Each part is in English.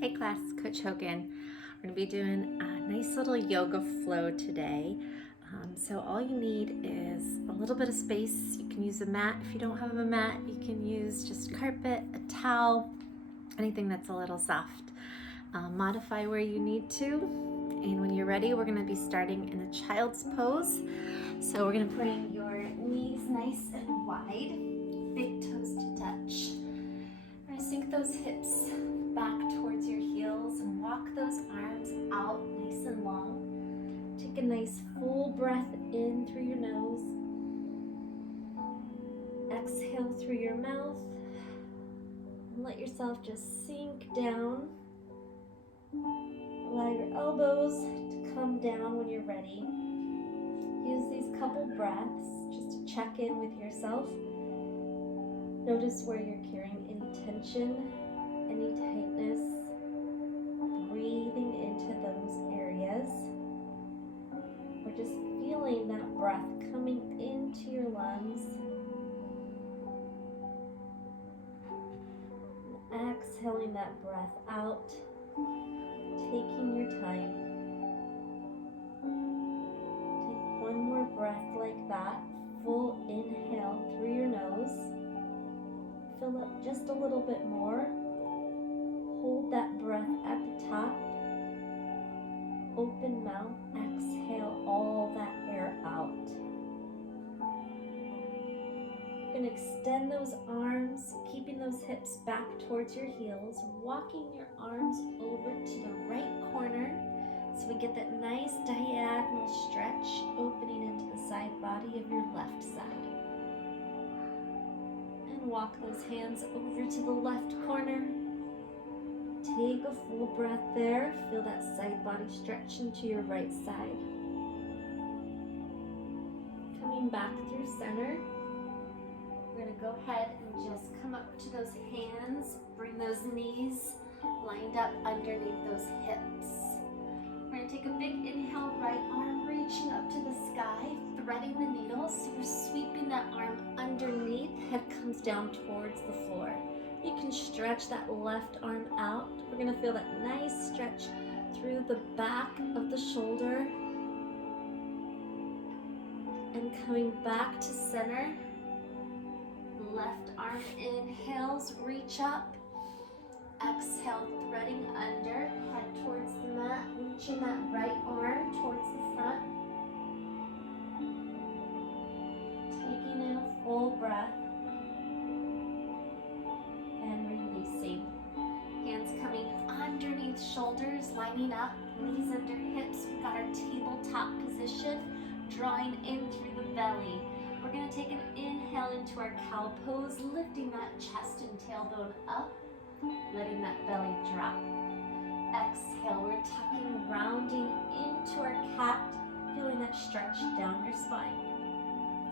Hey class, Coach Hogan. We're going to be doing a nice little yoga flow today. So all you need is a little bit of space. You can use a mat. If you don't have a mat, you can use just carpet, a towel, anything that's a little soft. Modify where you need to. And when you're ready, we're going to be starting in a child's pose. So we're going to bring your knees nice and wide, big toes to touch. We're going to sink those hips back towards your heels and walk those arms out nice and long. Take a nice full breath in through your nose. Exhale through your mouth. And let yourself just sink down. Allow your elbows to come down when you're ready. Use these couple breaths just to check in with yourself. Notice where you're carrying any tension, any tightness, breathing into those areas. We're just feeling that breath coming into your lungs. And exhaling that breath out, taking your time. Take one more breath like that. Full inhale through your nose. Fill up just a little bit more. Hold that breath at the top. Open mouth, exhale all that air out. You're going to extend those arms, keeping those hips back towards your heels, walking your arms over to the right corner so we get that nice diagonal stretch opening into the side body of your left side. And walk those hands over to the left corner. Take a full breath there. Feel that side body stretch into your right side. Coming back through center. We're going to go ahead and just come up to those hands. Bring those knees lined up underneath those hips. We're going to take a big inhale, right arm reaching up to the sky, threading the needle. So we're sweeping that arm underneath. Head comes down towards the floor. You can stretch that left arm out. We're going to feel that nice stretch through the back of the shoulder. And coming back to center. Left arm inhales, reach up. Exhale, threading under. Head towards the mat, reaching that right arm towards the front. Taking in a full breath. Hands coming underneath shoulders, lining up, knees under hips. We've got our tabletop position, drawing in through the belly. We're going to take an inhale into our cow pose, lifting that chest and tailbone up, letting that belly drop. Exhale, we're tucking, rounding into our cat, feeling that stretch down your spine.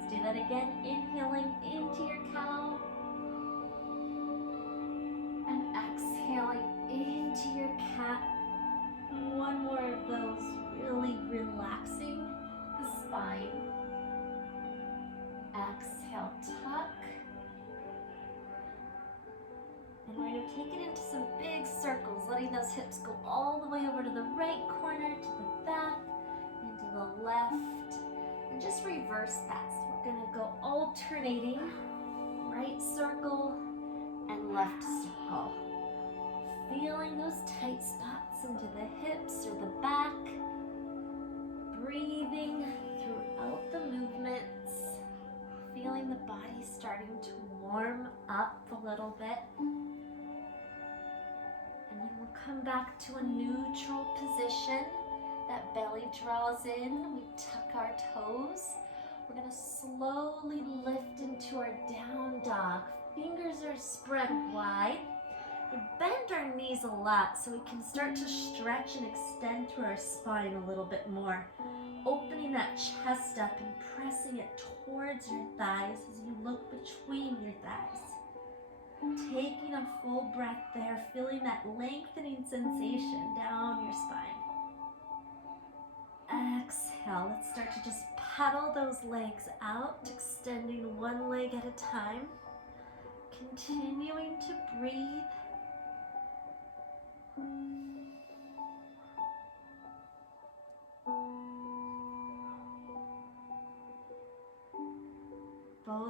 Let's do that again, inhaling into your cow. Exhaling into your cat. One more of those, really relaxing the spine. Exhale, tuck. And we're going to take it into some big circles, letting those hips go all the way over to the right corner, to the back, and to the left. And just reverse that. So we're going to go alternating, right circle and left circle. Feeling those tight spots into the hips or the back. Breathing throughout the movements. Feeling the body starting to warm up a little bit. And then we'll come back to a neutral position. That belly draws in. We tuck our toes. We're going to slowly lift into our down dog. Fingers are spread wide. We bend our knees a lot so we can start to stretch and extend through our spine a little bit more. Opening that chest up and pressing it towards your thighs as you look between your thighs. Taking a full breath there, feeling that lengthening sensation down your spine. Exhale, let's start to just pedal those legs out, extending one leg at a time. Continuing to breathe.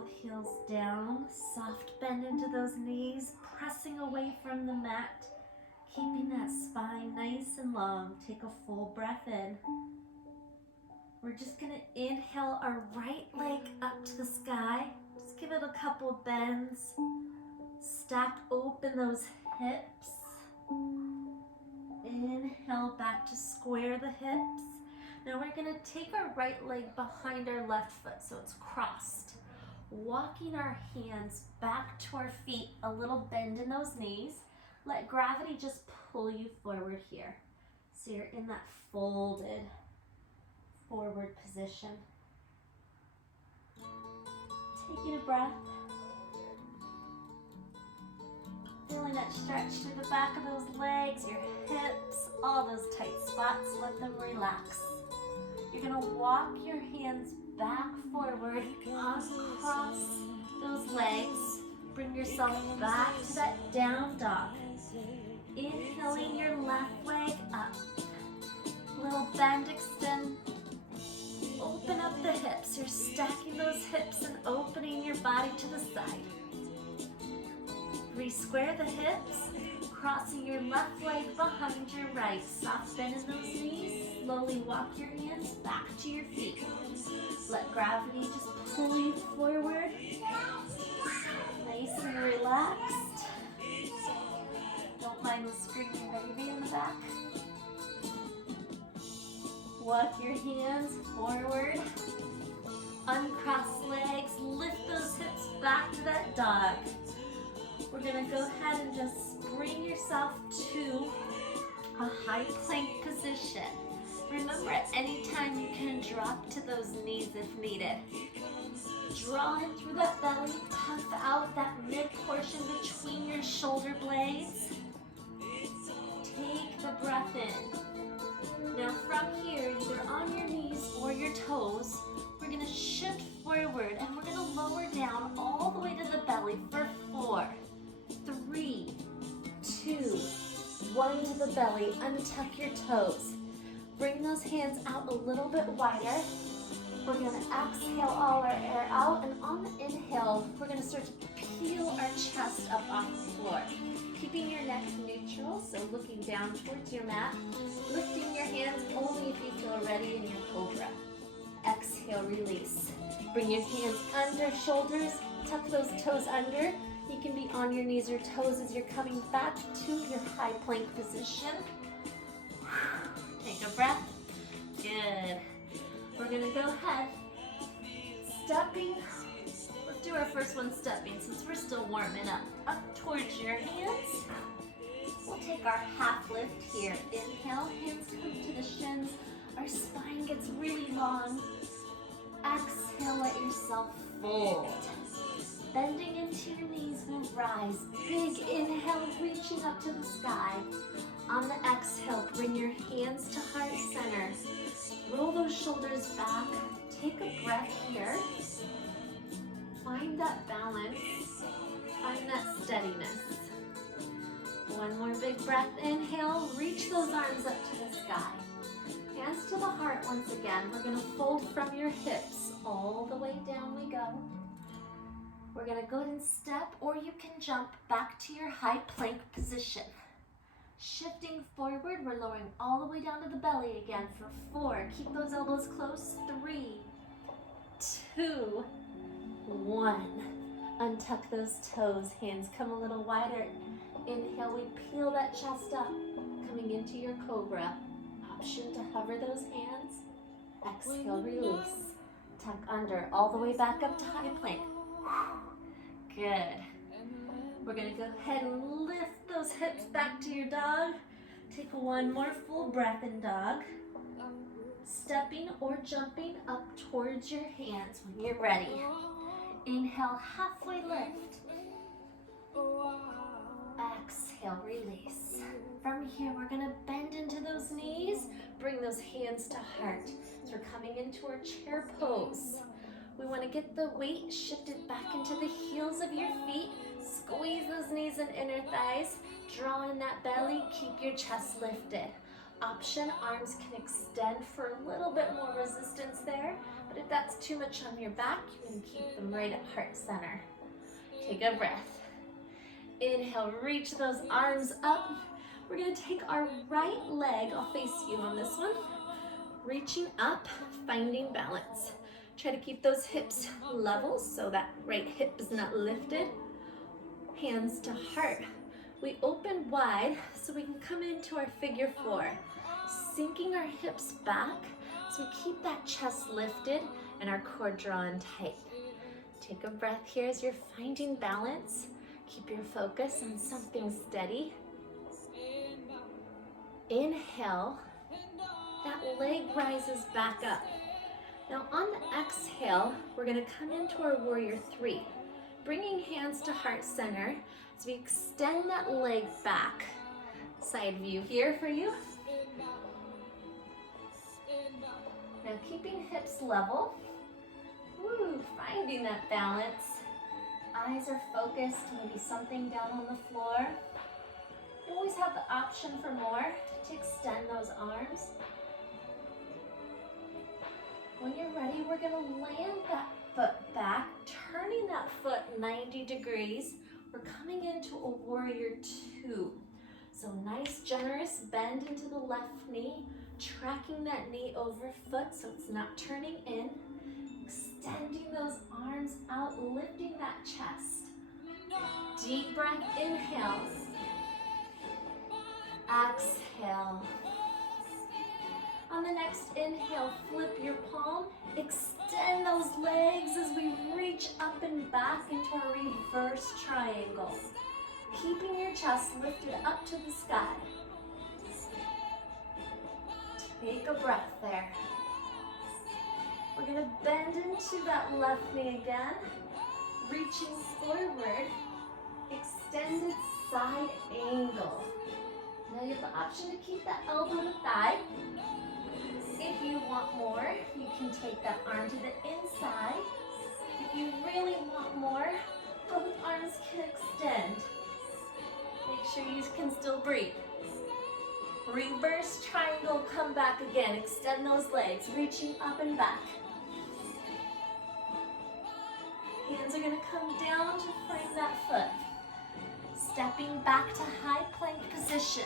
both heels down, soft bend into those knees, pressing away from the mat, keeping that spine nice and long. Take a full breath in. We're just gonna inhale our right leg up to the sky. Just give it a couple bends. Stack open those hips. Inhale back to square the hips. Now we're gonna take our right leg behind our left foot so it's crossed. Walking our hands back to our feet, a little bend in those knees. Let gravity just pull you forward here. So you're in that folded forward position. Taking a breath. Feeling that stretch through the back of those legs, your hips, all those tight spots, let them relax. You're gonna walk your hands back forward, across those legs. Bring yourself back to that down dog. Inhaling your left leg up. Little bend, extend. Open up the hips. You're stacking those hips and opening your body to the side. Re-square the hips, crossing your left leg behind your right. Soft bend in those knees. Slowly walk your hands back to your feet. Let gravity just pull you forward. Nice and relaxed. Don't mind the screaming baby in the back. Walk your hands forward. Uncross legs. Lift those hips back to that dog. We're gonna go ahead and just bring yourself to a high plank position. Remember, at any time you can drop to those knees if needed. Draw in through that belly, puff out that mid portion between your shoulder blades. Take the breath in. Now from here, either on your knees or your toes, we're gonna shift forward and we're gonna lower down all the way to the belly for 4, 3, 2, 1 to the belly. Untuck your toes. Bring those hands out a little bit wider. We're gonna exhale all our air out, and on the inhale, we're gonna start to peel our chest up off the floor. Keeping your neck neutral, so looking down towards your mat. Lifting your hands only if you feel ready in your cobra. Exhale, release. Bring your hands under shoulders, tuck those toes under. You can be on your knees or toes as you're coming back to your high plank position. Take a breath. Good. We're gonna go ahead, stepping. Let's do our first one stepping since we're still warming up. Up towards your hands. We'll take our half lift here. Inhale, hands come to the shins. Our spine gets really long. Exhale, let yourself fold. Bending into your knees, we'll rise. Big inhale, reaching up to the sky. On the exhale, bring your hands to heart center. Roll those shoulders back. Take a breath here. Find that balance. Find that steadiness. One more big breath. Inhale, reach those arms up to the sky. Hands to the heart once again. We're gonna fold from your hips. All the way down we go. We're gonna go ahead and step, or you can jump back to your high plank position. Shifting forward, we're lowering all the way down to the belly again for 4. Keep those elbows close. 3, 2, 1. Untuck those toes. Hands come a little wider. Inhale, we peel that chest up. Coming into your cobra. Option to hover those hands. Exhale, release. Tuck under, all the way back up to high plank. Good. We're gonna go ahead and lift those hips back to your dog. Take one more full breath in dog. Stepping or jumping up towards your hands when you're ready. Inhale, halfway lift. Exhale, release. From here, we're gonna bend into those knees. Bring those hands to heart. So we're coming into our chair pose. We want to get the weight shifted back into the heels of your feet. Squeeze those knees and inner thighs. Draw in that belly. Keep your chest lifted. Option, arms can extend for a little bit more resistance there, but if that's too much on your back, you can keep them right at heart center. Take a breath. Inhale, reach those arms up. We're gonna take our right leg, I'll face you on this one, reaching up, finding balance. Try to keep those hips level so that right hip is not lifted. Hands to heart. We open wide so we can come into our figure four, sinking our hips back so we keep that chest lifted and our core drawn tight. Take a breath here as you're finding balance. Keep your focus on something steady. Inhale, that leg rises back up. Now on the exhale, we're gonna come into our warrior three, bringing hands to heart center as we extend that leg back. Side view here for you. Now keeping hips level. Woo, finding that balance. Eyes are focused, maybe something down on the floor. You always have the option for more to extend those arms. When you're ready, we're gonna land that foot back, turning that foot 90 degrees. We're coming into a warrior two. So nice, generous bend into the left knee, tracking that knee over foot so it's not turning in. Extending those arms out, lifting that chest. Deep breath, inhale. Exhale. On the next inhale, flip your palm, extend those legs as we reach up and back into a reverse triangle. Keeping your chest lifted up to the sky. Take a breath there. We're gonna bend into that left knee again, reaching forward, extended side angle. Now you have the option to keep that elbow to thigh. If you want more, you can take that arm to the inside. If you really want more, both arms can extend. Make sure you can still breathe. Reverse triangle, come back again. Extend those legs, reaching up and back. Hands are gonna come down to frame that foot. Stepping back to high plank position.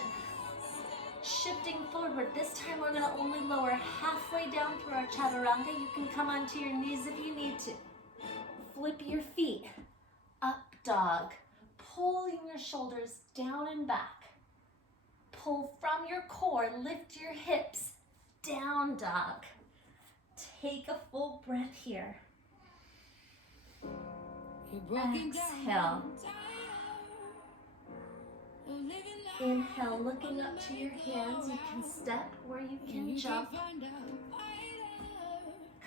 Shifting forward. This time we're gonna only lower halfway down through our chaturanga. You can come onto your knees if you need to. Flip your feet. Up dog. Pulling your shoulders down and back. Pull from your core. Lift your hips. Down dog. Take a full breath here. Exhale. Inhale, looking up to your hands. You can step or you can jump.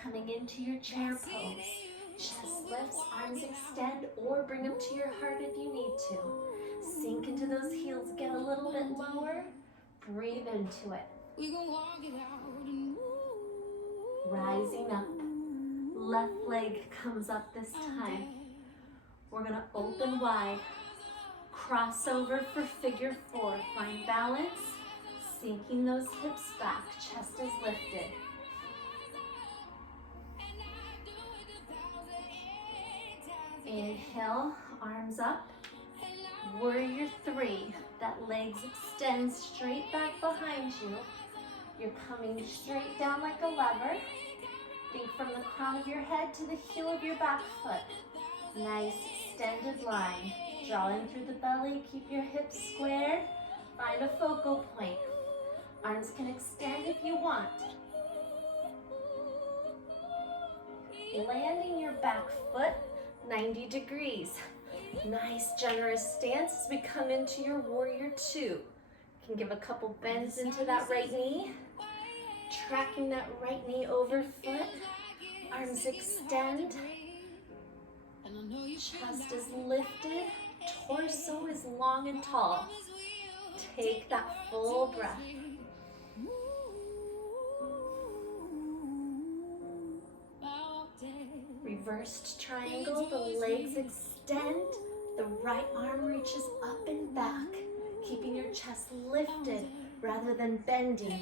Coming into your chair pose. Chest lifts, arms extend, or bring them to your heart if you need to. Sink into those heels, get a little bit lower. Breathe into it. Rising up. Left leg comes up this time. We're gonna open wide. Crossover for figure four. Find balance. Sinking those hips back. Chest is lifted. Inhale, arms up. Warrior three. That legs extend straight back behind you. You're coming straight down like a lever. Think from the crown of your head to the heel of your back foot. Nice extended line. Drawing through the belly, keep your hips squared. Find a focal point. Arms can extend if you want. Landing your back foot 90 degrees. Nice generous stance as we come into your warrior two. You can give a couple bends into that right knee. Tracking that right knee over foot. Arms extend. Chest is lifted. Torso is long and tall. Take that full breath. Reversed triangle, the legs extend, the right arm reaches up and back, keeping your chest lifted, rather than bending.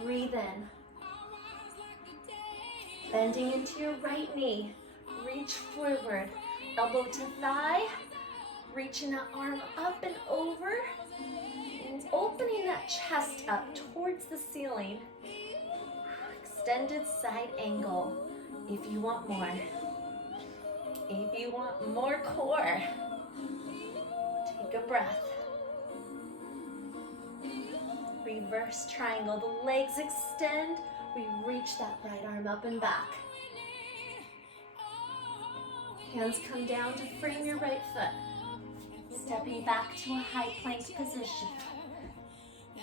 Breathe in. Bending into your right knee. Reach forward. Elbow to thigh. Reaching that arm up and over. And opening that chest up towards the ceiling. Extended side angle if you want more. If you want more core, take a breath. Reverse triangle, the legs extend. We reach that right arm up and back. Hands come down to frame your right foot. Stepping back to a high plank position.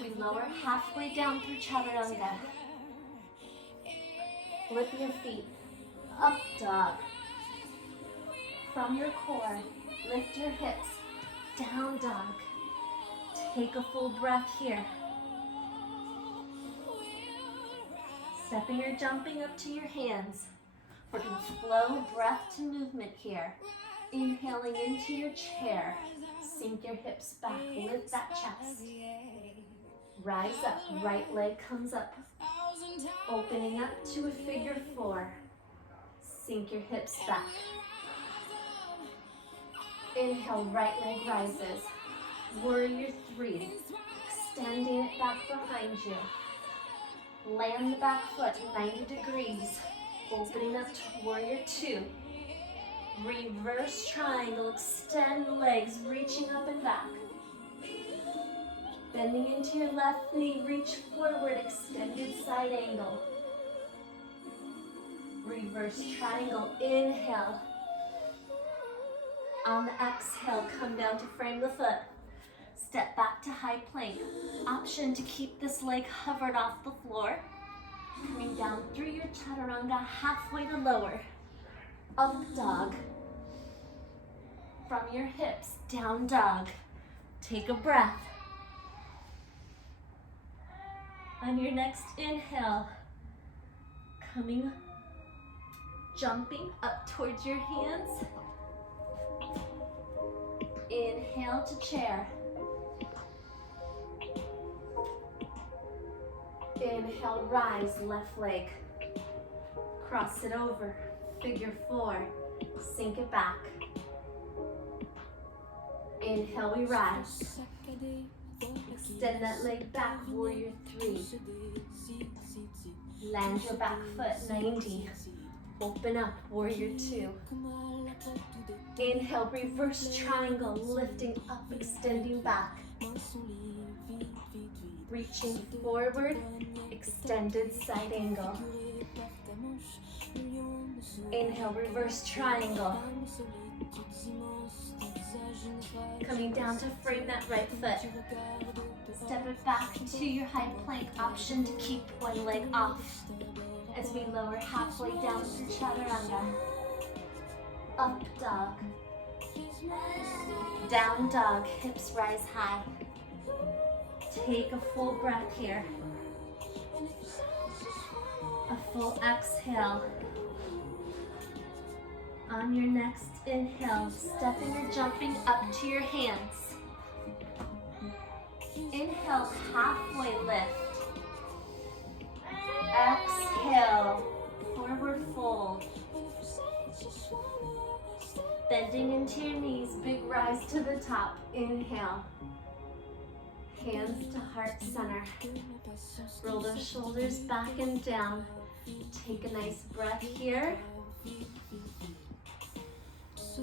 We lower halfway down through chaturanga. Flip your feet, up dog. From your core, lift your hips, down dog. Take a full breath here. Stepping or jumping up to your hands. We're going to flow breath to movement here. Inhaling into your chair. Sink your hips back, lift that chest. Rise up, right leg comes up. Opening up to a figure four. Sink your hips back. Inhale, right leg rises. Warrior three. Extending it back behind you. Land the back foot 90 degrees. Opening up to warrior two. Reverse triangle, extend legs, reaching up and back. Bending into your left knee, reach forward, extended side angle. Reverse triangle, inhale. On the exhale, come down to frame the foot. Step back to high plank. Option to keep this leg hovered off the floor. Coming down through your chaturanga, halfway to lower. Up dog. From your hips, down dog. Take a breath. On your next inhale, jumping up towards your hands. Inhale to chair. Inhale, rise, left leg. Cross it over, figure four. Sink it back. Inhale, we rise. Extend that leg back, warrior three. Land your back foot, 90. Open up, warrior two. Inhale, reverse triangle, lifting up, extending back. Reaching forward, extended side angle. Inhale, reverse triangle. Coming down to frame that right foot. Step it back to your high plank, option to keep one leg off. As we lower halfway down through chaturanga. Up dog. Down dog, hips rise high. Take a full breath here. A full exhale. On your next inhale, stepping or jumping up to your hands. Inhale, halfway lift. Exhale, forward fold. Bending into your knees, big rise to the top. Inhale. Hands to heart center. Roll those shoulders back and down. Take a nice breath here.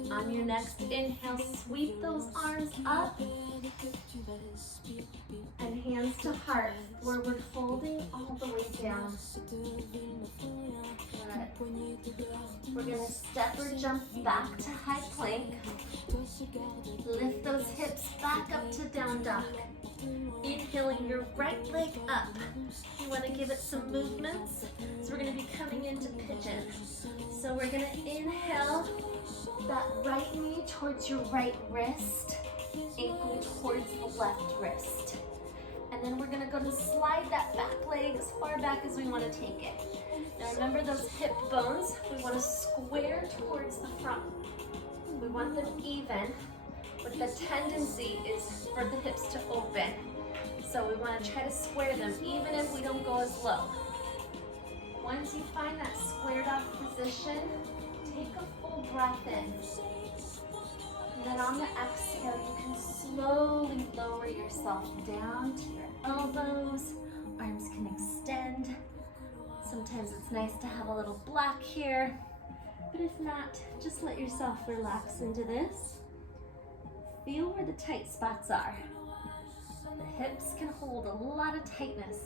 On your next inhale, sweep those arms up. And hands to heart, forward folding all the way down. Good. We're going to step or jump back to high plank. Lift those hips back up to down dog. Inhaling your right leg up. You want to give it some movements. So we're going to be coming into pigeon. So we're going to inhale that right knee towards your right wrist. Ankle towards the left wrist. And then we're going to go to slide that back leg as far back as we want to take it. Now remember those hip bones, we want to square towards the front. We want them even, but the tendency is for the hips to open. So we want want to try to square them, even if we don't go as low. Once you find that squared off position, take a full breath in. And then on the exhale, you can slowly lower yourself down to your elbows. Arms can extend. Sometimes it's nice to have a little block here, but if not, just let yourself relax into this. Feel where the tight spots are. The hips can hold a lot of tightness.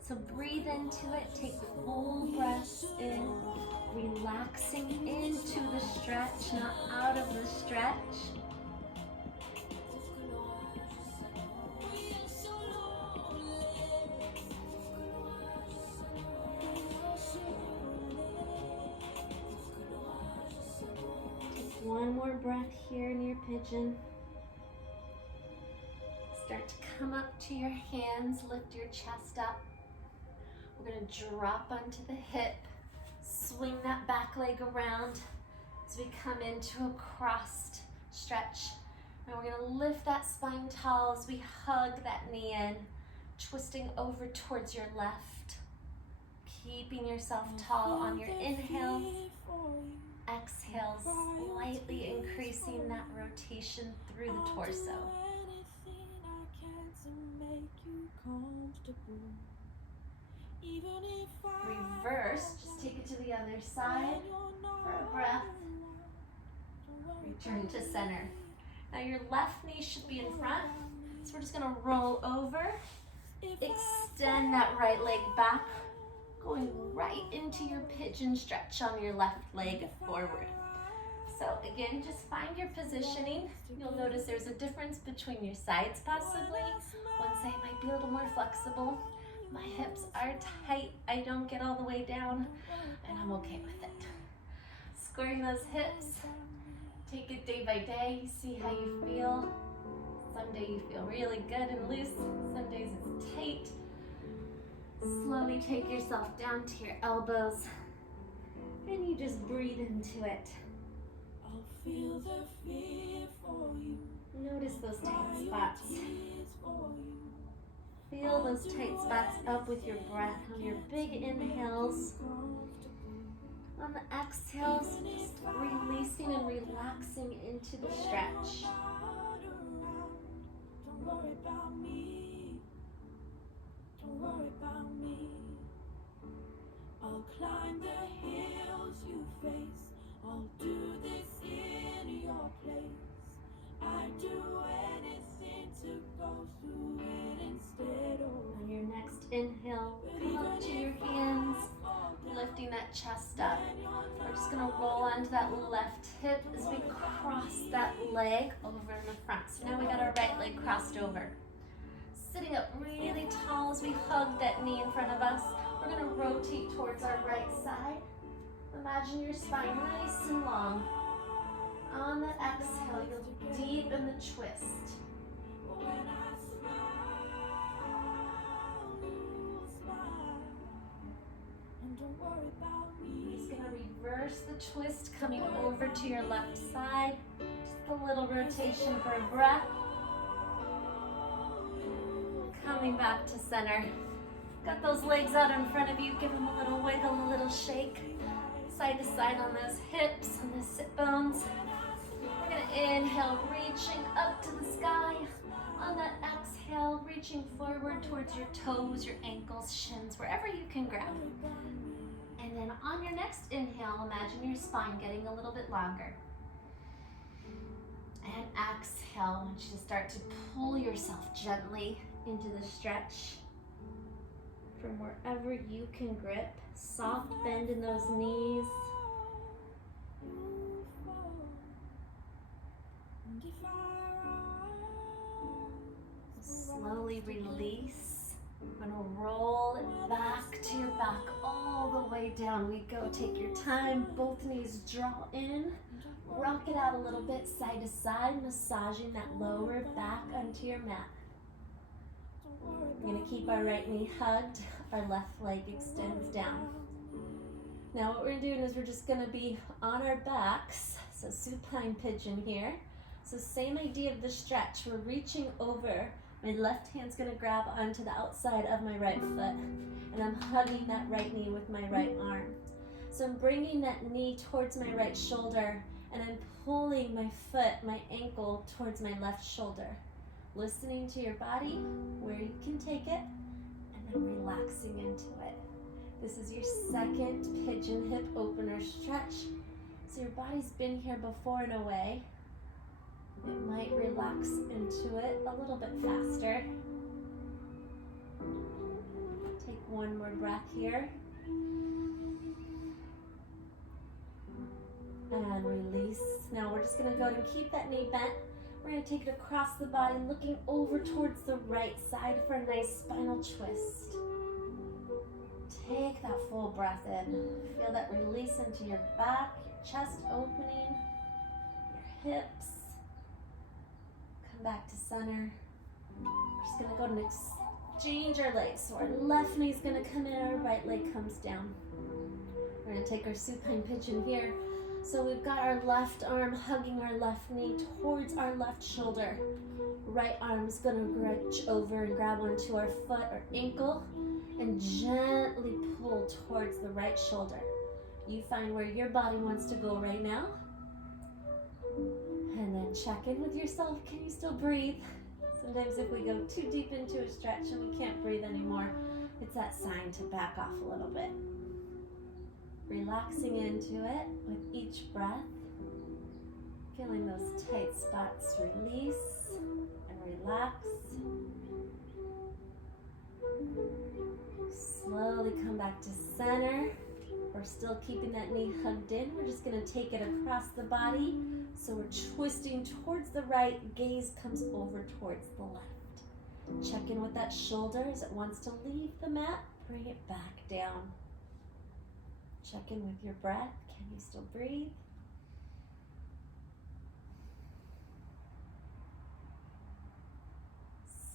So breathe into it, take full breaths in, relaxing into the stretch, not out of the stretch. Take one more breath here in your pigeon. Start to come up to your hands, lift your chest up. We're going to drop onto the hip, swing that back leg around as we come into a crossed stretch. And we're going to lift that spine tall as we hug that knee in, twisting over towards your left. Keeping yourself tall on your inhales. Exhales, slightly increasing that rotation through the torso. Reverse, just take it to the other side for a breath. Return to center. Now your left knee should be in front, so we're just going to roll over, extend that right leg back, going right into your pigeon stretch on your left leg forward. So again, just find your positioning. You'll notice there's a difference between your sides possibly. One side might be a little more flexible. My hips are tight, I don't get all the way down, and I'm okay with it. Squaring those hips, take it day by day, see how you feel. Some days you feel really good and loose, some days it's tight. Slowly take yourself down to your elbows, and you just breathe into it. I'll feel the fear for you. Notice those tight spots. Feel those tight spots up with your breath on your big inhales. On the exhales, just releasing and relaxing into the stretch. Don't worry about me. Don't worry about me. I'll climb the hills you face. I'll do this in your place. I'd do anything to go through it instead of. On your next inhale, come up to your hands, lifting that chest up. We're just going to roll onto that left hip as we cross that leg over in the front. So now we got our right leg crossed over. Sitting up really tall as we hug that knee in front of us. We're going to rotate towards our right side. Imagine your spine nice and long. On the exhale, you'll deepen the twist. You're just going to reverse the twist, coming over to your left side. Just a little rotation for a breath. Coming back to center. Got those legs out in front of you. Give them a little wiggle, a little shake. Side to side on those hips, on the sit bones. We're going to inhale, reaching up to the sky. On that exhale, reaching forward towards your toes, your ankles, shins, wherever you can grab. And then on your next inhale, imagine your spine getting a little bit longer. And exhale, I want you to start to pull yourself gently into the stretch. From wherever you can grip, soft bend in those knees. Slowly release. I'm going to roll it back to your back, all the way down we go. Take your time, both knees draw in. Rock it out a little bit, side to side, massaging that lower back onto your mat. We're going to keep our right knee hugged, our left leg extends down. Now what we're doing is we're just going to be on our backs, so supine pigeon here. So same idea of the stretch, we're reaching over. My left hand's gonna grab onto the outside of my right foot, and I'm hugging that right knee with my right arm. So I'm bringing that knee towards my right shoulder, and I'm pulling my foot, my ankle, towards my left shoulder. Listening to your body, where you can take it, and then relaxing into it. This is your second pigeon hip opener stretch. So your body's been here before in a way. It might relax into it a little bit faster. Take one more breath here. And release. Now we're just gonna go ahead and keep that knee bent. We're gonna take it across the body, looking over towards the right side for a nice spinal twist. Take that full breath in. Feel that release into your back, your chest opening, your hips. Come back to center. We're just gonna go ahead and exchange our legs. So our left knee's gonna come in, our right leg comes down. We're gonna take our supine pigeon here. So we've got our left arm hugging our left knee towards our left shoulder. Right arm's gonna reach over and grab onto our foot or ankle and gently pull towards the right shoulder. You find where your body wants to go right now. And then check in with yourself. Can you still breathe? Sometimes if we go too deep into a stretch and we can't breathe anymore, it's that sign to back off a little bit. Relaxing into it with each breath. Feeling those tight spots release and relax. Slowly come back to center. We're still keeping that knee hugged in. We're just gonna take it across the body. So we're twisting towards the right, gaze comes over towards the left. Check in with that shoulder as it wants to leave the mat, bring it back down. Check in with your breath. Can you still breathe?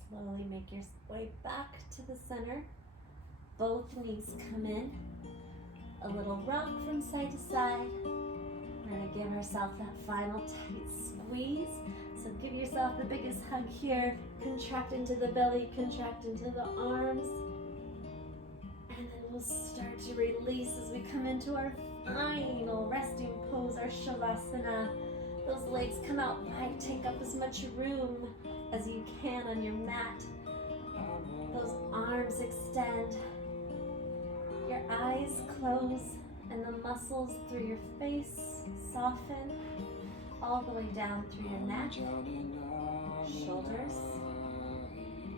Slowly make your way back to the center. Both knees come in. A little rock from side to side. We're gonna give ourselves that final tight squeeze. So give yourself the biggest hug here. Contract into the belly, contract into the arms. And then we'll start to release as we come into our final resting pose, our Shavasana. Those legs come out wide, take up as much room as you can on your mat. Those arms extend. Your eyes close and the muscles through your face soften all the way down through your neck, shoulders,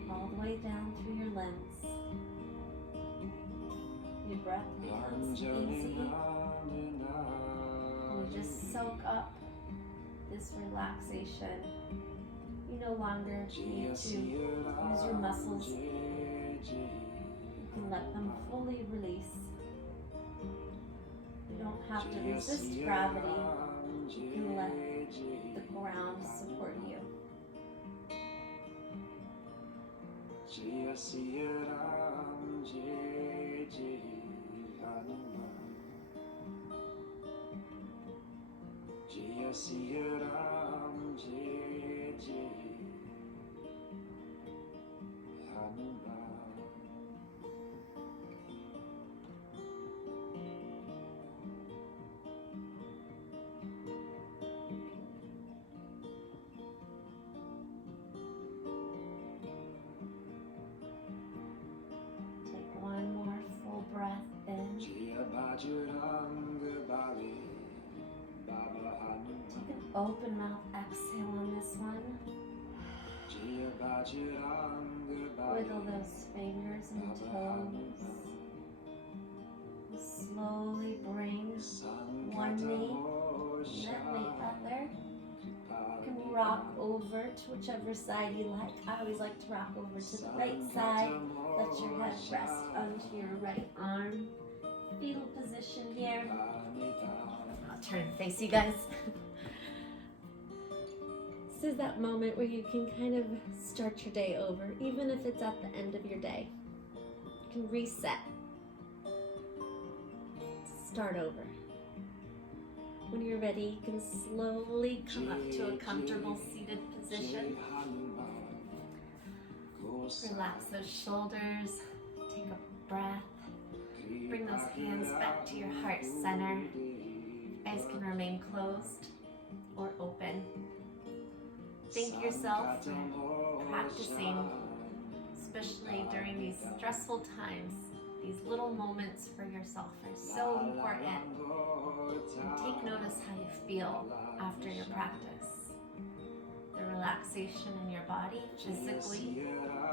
all the way down through your limbs. Your breath becomes easy, and you just soak up this relaxation. You no longer need to use your muscles. You can let them fully release. You don't have to resist gravity. You can let the ground support you. Take one more full breath in. Take an open mouth exhale on this one. Wiggle those fingers and toes. Slowly bring one knee, gently other. You can rock over to whichever side you like. I always like to rock over to the right side. Let your head rest onto your right arm. Fetal position here. I'll turn and face you guys. This is that moment where you can kind of start your day over, even if it's at the end of your day. You can reset. Start over. When you're ready, you can slowly come up to a comfortable seated position. Relax those shoulders. Take a breath. Bring those hands back to your heart center. Eyes can remain closed or open. Thank yourself for practicing, especially during these stressful times. These little moments for yourself are so important. And take notice how you feel after your practice. The relaxation in your body, physically,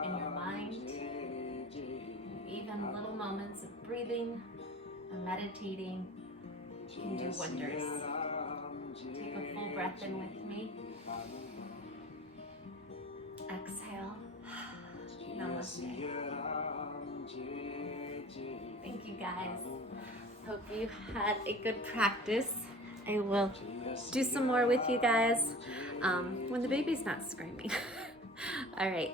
in your mind, and even little moments of breathing or meditating can do wonders. Take a full breath in with me. Exhale. Namaste. Thank you guys. Hope you had a good practice. I will do some more with you guys when the baby's not screaming. All right.